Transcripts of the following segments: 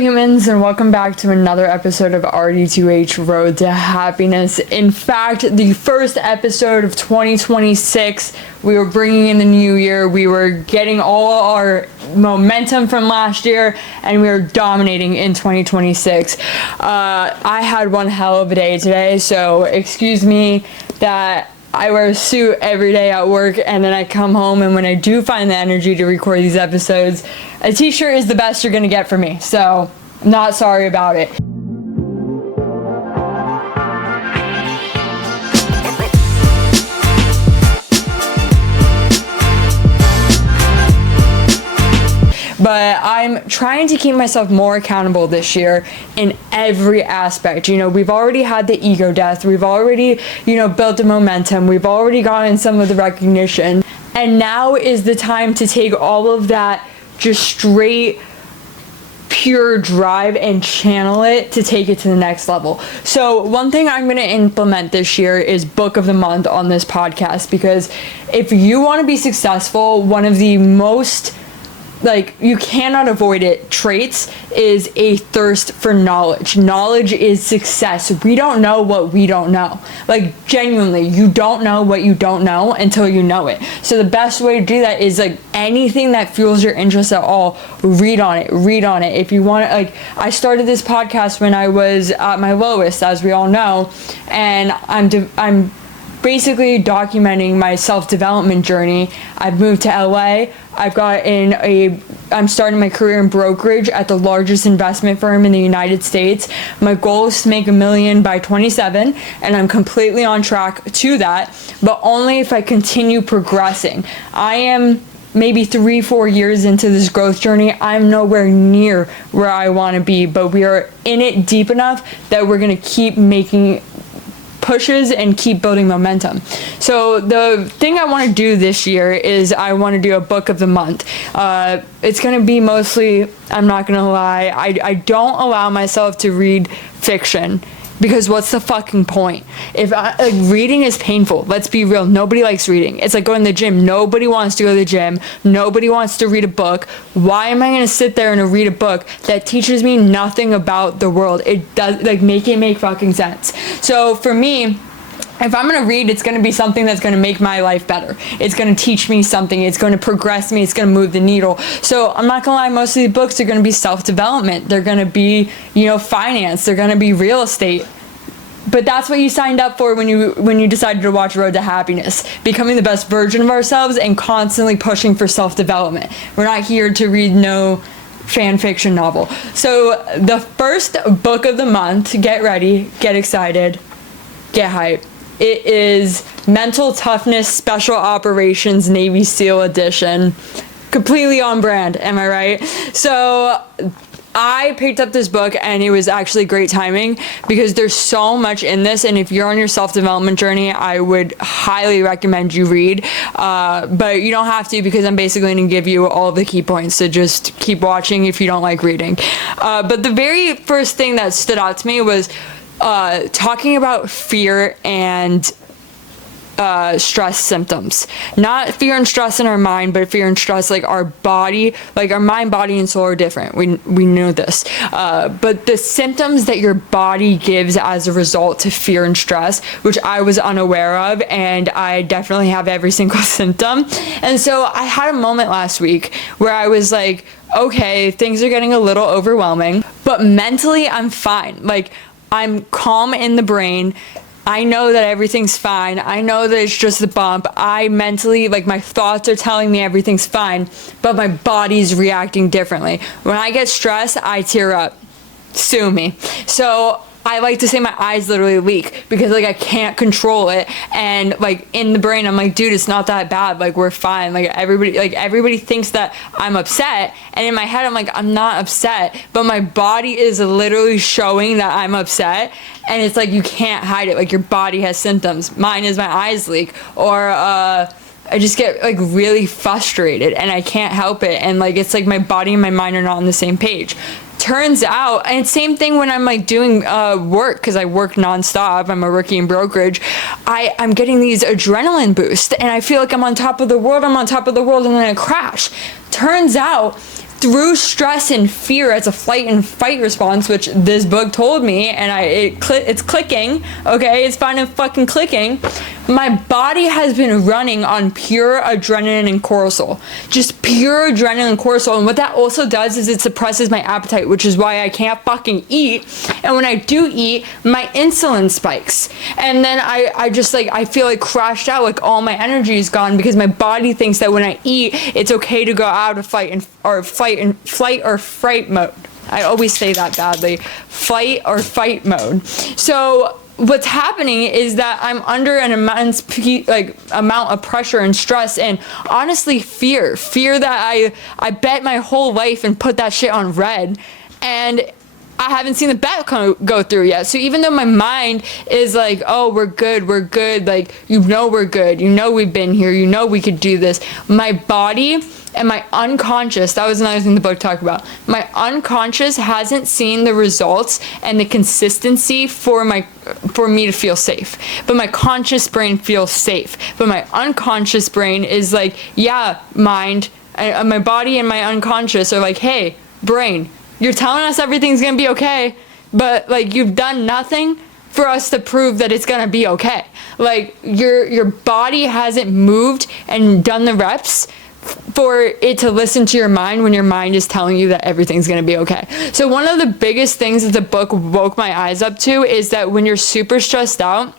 humans, and welcome back to another episode of RD2H Road to Happiness. In fact, the first episode of 2026, we were bringing in the new year. We were getting all our momentum from last year, and we were dominating in 2026. I had one hell of a day today, so excuse me that I wear a suit every day at work, and then I come home, and when I do find the energy to record these episodes, a t-shirt is the best you're gonna get from me, so I'm not sorry about it. But I'm trying to keep myself more accountable this year in every aspect. You know, we've already had the ego death. We've already, built the momentum. We've already gotten some of the recognition. And now is the time to take all of that just straight, pure drive and channel it to take it to the next level. So one thing I'm going to implement this year is book of the month on this podcast, because if you want to be successful, one of the most you cannot avoid it, traits is a thirst for knowledge. Knowledge is success. We don't know what we don't know. Genuinely, you don't know what you don't know until you know it. So the best way to do that is anything that fuels your interest at all, read on it. If you want to, I started this podcast when I was at my lowest, as we all know, and I'm basically documenting my self-development journey. I've moved to LA. I'm starting my career in brokerage at the largest investment firm in the United States. My goal is to make $1 million by 27, and I'm completely on track to that, but only if I continue progressing. I am maybe 3-4 years into this growth journey. I'm nowhere near where I want to be, but we are in it deep enough that we're going to keep making pushes and keep building momentum. So the thing I want to do this year is I want to do a book of the month. It's going to be mostly, I'm not going to lie, I don't allow myself to read fiction, because what's the fucking point? Reading is painful. Let's be real. Nobody likes reading. It's like going to the gym. Nobody wants to go to the gym. Nobody wants to read a book. Why am I going to sit there and read a book that teaches me nothing about the world? It does, make it make fucking sense. So for me, if I'm going to read, it's going to be something that's going to make my life better. It's going to teach me something. It's going to progress me. It's going to move the needle. So I'm not going to lie, most of the books are going to be self-development. They're going to be, finance. They're going to be real estate. But that's what you signed up for when you decided to watch Road to Happiness. Becoming the best version of ourselves and constantly pushing for self-development. We're not here to read no fan fiction novel. So the first book of the month, get ready, get excited, get hype. It is Mental Toughness Special Operations Navy SEAL Edition. Completely on brand, am I right? So I picked up this book, and it was actually great timing because there's so much in this, and if you're on your self-development journey, I would highly recommend you read, but you don't have to, because I'm basically going to give you all of the key points, so just keep watching if you don't like reading. But the very first thing that stood out to me was talking about fear and stress symptoms. Not fear and stress in our mind, but fear and stress, our body, our mind, body, and soul are different. We know this. But the symptoms that your body gives as a result to fear and stress, which I was unaware of, and I definitely have every single symptom. And so I had a moment last week where I was like, okay, things are getting a little overwhelming, but mentally I'm fine. I'm calm in the brain. I know that everything's fine. I know that it's just a bump. I mentally, my thoughts are telling me everything's fine, but my body's reacting differently. When I get stressed, I tear up. Sue me. So I like to say my eyes literally leak because I can't control it, and in the brain I'm like, dude, it's not that bad, we're fine. Everybody thinks that I'm upset, and in my head I'm like, I'm not upset, but my body is literally showing that I'm upset, and it's you can't hide it. Your body has symptoms. Mine is my eyes leak, or I just get really frustrated and I can't help it, and it's my body and my mind are not on the same page. Turns out, and same thing when I'm doing work, because I work nonstop, I'm a rookie in brokerage, I'm getting these adrenaline boosts, and I feel like I'm on top of the world, and then I crash. Turns out through stress and fear as a flight and fight response, which this book told me, and it's clicking, okay? It's finally fucking clicking. My body has been running on pure adrenaline and cortisol. Just pure adrenaline and cortisol. And what that also does is it suppresses my appetite, which is why I can't fucking eat. And when I do eat, my insulin spikes. And then I just like, I feel like crashed out, like all my energy is gone because my body thinks that when I eat, it's okay to go out of flight or fright mode. I always say that badly. Flight or fight mode. So what's happening is that I'm under an immense amount of pressure and stress, and honestly fear that I bet my whole life and put that shit on red, and I haven't seen the bet go through yet. So even though my mind is like, oh, we're good, like, you know, we're good, you know, we've been here, you know, we could do this, my body and my unconscious, that was another thing the book talked about, my unconscious hasn't seen the results and the consistency for me to feel safe. But my conscious brain feels safe. But my unconscious brain is like, yeah, mind, my body and my unconscious are like, hey, brain, you're telling us everything's gonna be okay, but like, you've done nothing for us to prove that it's gonna be okay. Like, your body hasn't moved and done the reps for it to listen to your mind when your mind is telling you that everything's gonna be okay. So one of the biggest things that the book woke my eyes up to is that when you're super stressed out,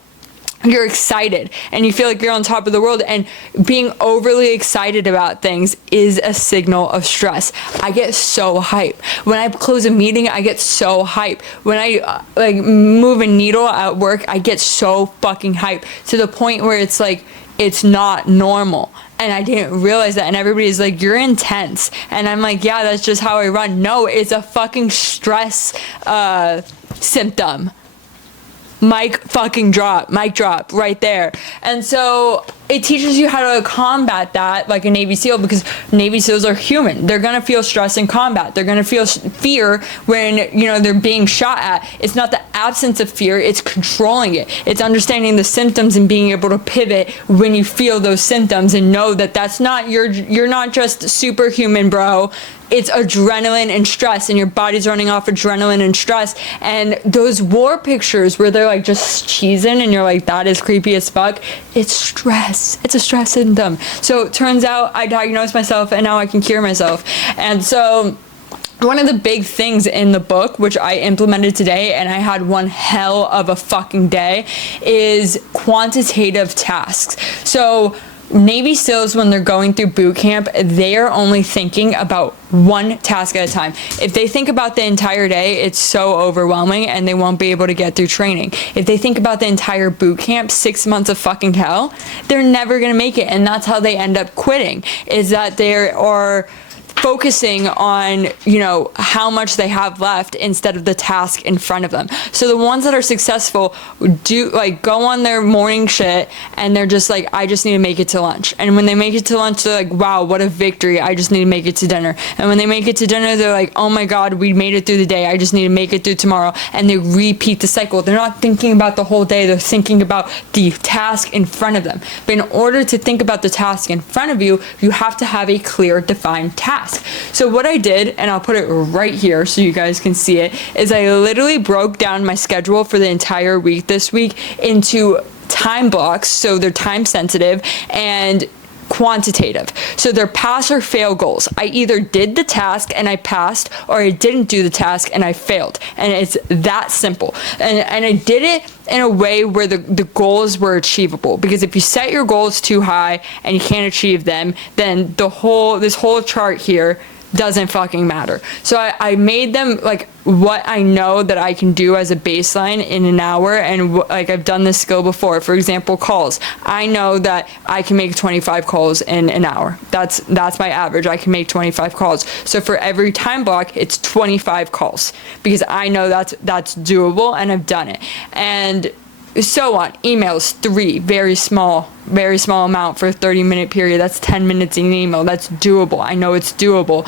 you're excited and you feel like you're on top of the world, and being overly excited about things is a signal of stress. I get so hype. When I close a meeting, I get so hype. When I like move a needle at work, I get so fucking hype to the point where it's like, it's not normal. And I didn't realize that, and everybody's like, you're intense. And I'm like, yeah, that's just how I run. No, it's a fucking stress symptom. Mic drop right there. And so it teaches you how to combat that like a Navy SEAL, because Navy SEAls are human. They're gonna feel stress in combat. They're gonna feel fear when, you know, they're being shot at. It's not the absence of fear, it's controlling it. It's understanding the symptoms and being able to pivot when you feel those symptoms and know that that's not, you're not just superhuman, bro. It's adrenaline and stress, and your body's running off adrenaline and stress. And those war pictures where they're like just cheesing and you're like, that is creepy as fuck, it's stress. It's a stress symptom. So it turns out I diagnosed myself and now I can cure myself. And so one of the big things in the book, which I implemented today, and I had one hell of a fucking day, is quantitative tasks. So Navy SEALs, when they're going through boot camp, they are only thinking about one task at a time. If they think about the entire day, it's so overwhelming and they won't be able to get through training. If they think about the entire boot camp, 6 months of fucking hell, they're never gonna make it. And that's how they end up quitting, is that they are focusing on, you know, how much they have left instead of the task in front of them. So the ones that are successful do like go on their morning shit and they're just like, I just need to make it to lunch. And when they make it to lunch, they're like, wow, what a victory. I just need to make it to dinner. And when they make it to dinner, they're like, oh my God, we made it through the day. I just need to make it through tomorrow. And they repeat the cycle. They're not thinking about the whole day. They're thinking about the task in front of them. But in order to think about the task in front of you, you have to have a clear, defined task. So what I did, and I'll put it right here so you guys can see it, is I literally broke down my schedule for the entire week this week into time blocks, so they're time sensitive, and quantitative. So they're pass or fail goals. I either did the task and I passed, or I didn't do the task and I failed. And it's that simple. And I did it in a way where the goals were achievable. Because if you set your goals too high and you can't achieve them, then this whole chart here doesn't fucking matter. So I made them like what I know that I can do as a baseline in an hour, and like I've done this skill before. For example, calls. I know that I can make 25 calls in an hour. That's my average. I can make 25 calls. So for every time block, it's 25 calls, because I know that's doable and I've done it. And so on. Emails, 3, very small amount for a 30-minute period. That's 10 minutes in an email. That's doable. I know it's doable.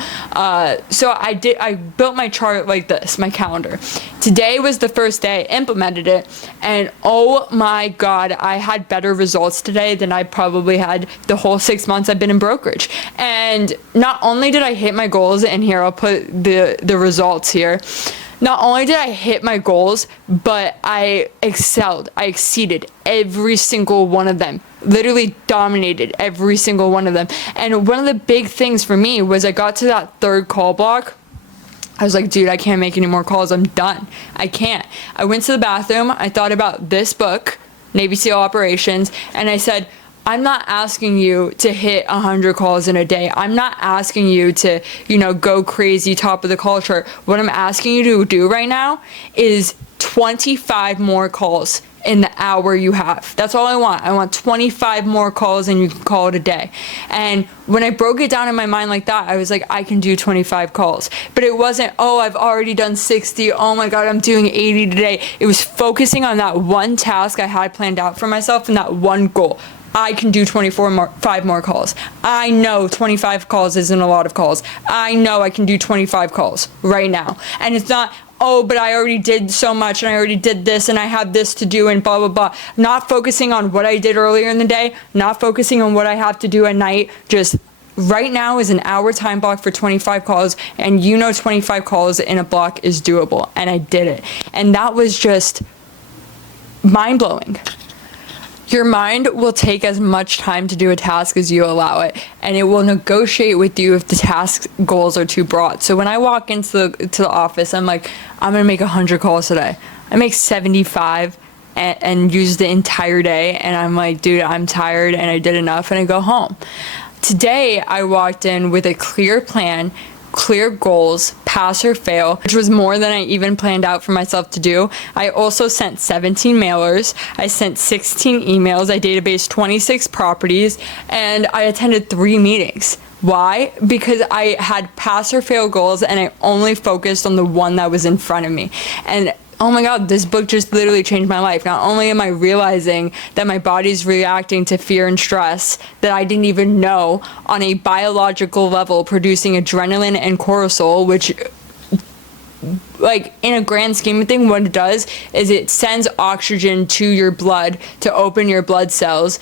So I built my chart like this, my calendar. Today was the first day I implemented it, and oh my God, I had better results today than I probably had the whole 6 months I've been in brokerage. And not only did I hit my goals, and here I'll put the results here. Not only did I hit my goals, but I excelled. I exceeded every single one of them. Literally dominated every single one of them. And one of the big things for me was I got to that 3rd call block. I was like, dude, I can't make any more calls. I'm done. I can't. I went to the bathroom. I thought about this book, Navy SEAL Operations, and I said, I'm not asking you to hit 100 calls in a day. I'm not asking you to, go crazy top of the call chart. What I'm asking you to do right now is 25 more calls in the hour you have. That's all I want. I want 25 more calls, and you can call it a day. And when I broke it down in my mind like that, I was like, I can do 25 calls. But it wasn't, oh, I've already done 60. Oh my God, I'm doing 80 today. It was focusing on that one task I had planned out for myself and that one goal. I can do 5 more calls. I know 25 calls isn't a lot of calls. I know I can do 25 calls right now. And it's not, oh, but I already did so much, and I already did this, and I have this to do, and blah, blah, blah. Not focusing on what I did earlier in the day, not focusing on what I have to do at night. Just right now is an hour time block for 25 calls, and 25 calls in a block is doable. And I did it. And that was just mind-blowing. Your mind will take as much time to do a task as you allow it, and it will negotiate with you if the task goals are too broad. So when I walk into the office, I'm like, I'm gonna make 100 calls today. I make 75 and use the entire day, and I'm like, dude, I'm tired and I did enough, and I go home. Today, I walked in with a clear plan, clear goals, pass or fail, which was more than I even planned out for myself to do. I also sent 17 mailers. I sent 16 emails. I databased 26 properties, and I attended 3 meetings. Why? Because I had pass or fail goals, and I only focused on the one that was in front of me. And oh my God, this book just literally changed my life. Not only am I realizing that my body's reacting to fear and stress that I didn't even know on a biological level, producing adrenaline and cortisol, which, like, in a grand scheme of things, what it does is it sends oxygen to your blood to open your blood cells,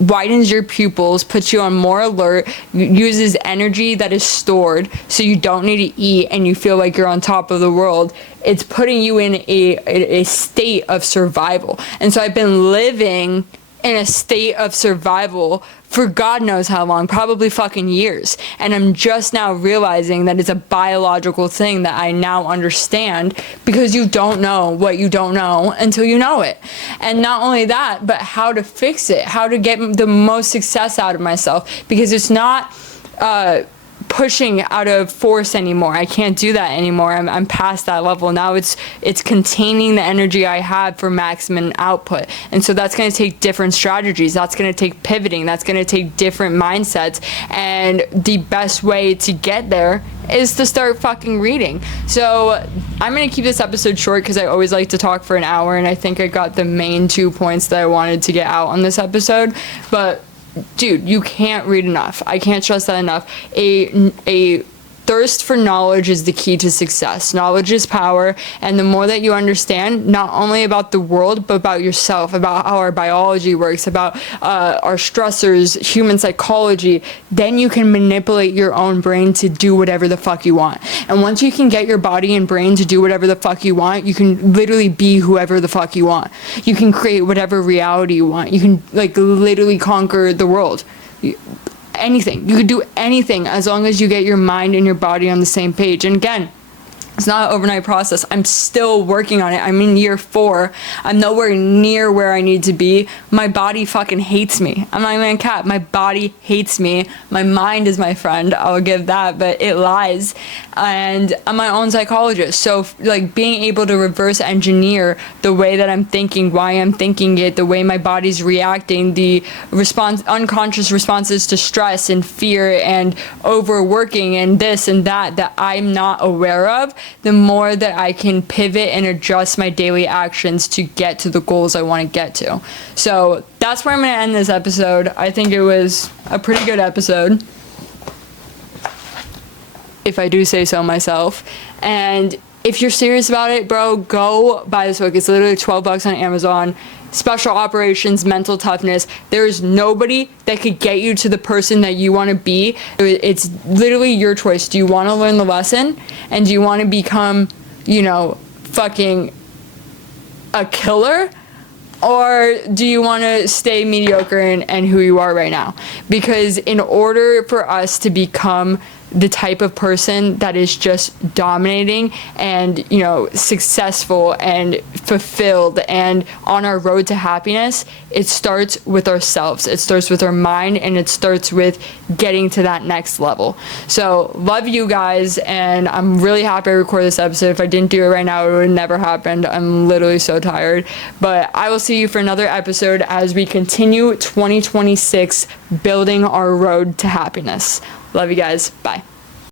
widens your pupils, puts you on more alert, uses energy that is stored so you don't need to eat and you feel like you're on top of the world. It's putting you in a state of survival. And so I've been living in a state of survival for God knows how long, probably fucking years. And I'm just now realizing that it's a biological thing that I now understand, because you don't know what you don't know until you know it. And not only that, but how to fix it, how to get the most success out of myself, because it's not pushing out of force anymore. I can't do that anymore. I'm past that level. Now it's containing the energy I have for maximum output. And so that's going to take different strategies. That's going to take pivoting. That's going to take different mindsets. And the best way to get there is to start fucking reading. So I'm going to keep this episode short because I always like to talk for an hour, and I think I got the main 2 points that I wanted to get out on this episode. But dude, you can't read enough. I can't stress that enough. A thirst for knowledge is the key to success. Knowledge is power, and the more that you understand, not only about the world, but about yourself, about how our biology works, about our stressors, human psychology, then you can manipulate your own brain to do whatever the fuck you want. And once you can get your body and brain to do whatever the fuck you want, you can literally be whoever the fuck you want. You can create whatever reality you want. You can, like, literally conquer the world. Anything. You could do anything as long as you get your mind and your body on the same page. And again, it's not an overnight process. I'm still working on it. I'm in year 4. I'm nowhere near where I need to be. My body fucking hates me. I'm not even a cat. My body hates me. My mind is my friend. I'll give that, but it lies. And I'm my own psychologist. So, like, being able to reverse engineer the way that I'm thinking, why I'm thinking it, the way my body's reacting, the unconscious responses to stress and fear and overworking and this and that I'm not aware of, the more that I can pivot and adjust my daily actions to get to the goals I want to get to. So that's where I'm going to end this episode. I think it was a pretty good episode, if I do say so myself. And if you're serious about it, bro, go buy this book. It's literally $12 on Amazon. Special Operations, Mental Toughness. There is nobody that could get you to the person that you want to be. It's literally your choice. Do you want to learn the lesson? And do you want to become, fucking a killer? Or do you want to stay mediocre and who you are right now? Because in order for us to become the type of person that is just dominating and, successful and fulfilled and on our road to happiness, it starts with ourselves. It starts with our mind, and it starts with getting to that next level. So love you guys, and I'm really happy I recorded this episode. If I didn't do it right now, it would have never happened. I'm literally so tired. But I will see you for another episode as we continue 2026 building our road to happiness. Love you guys. Bye.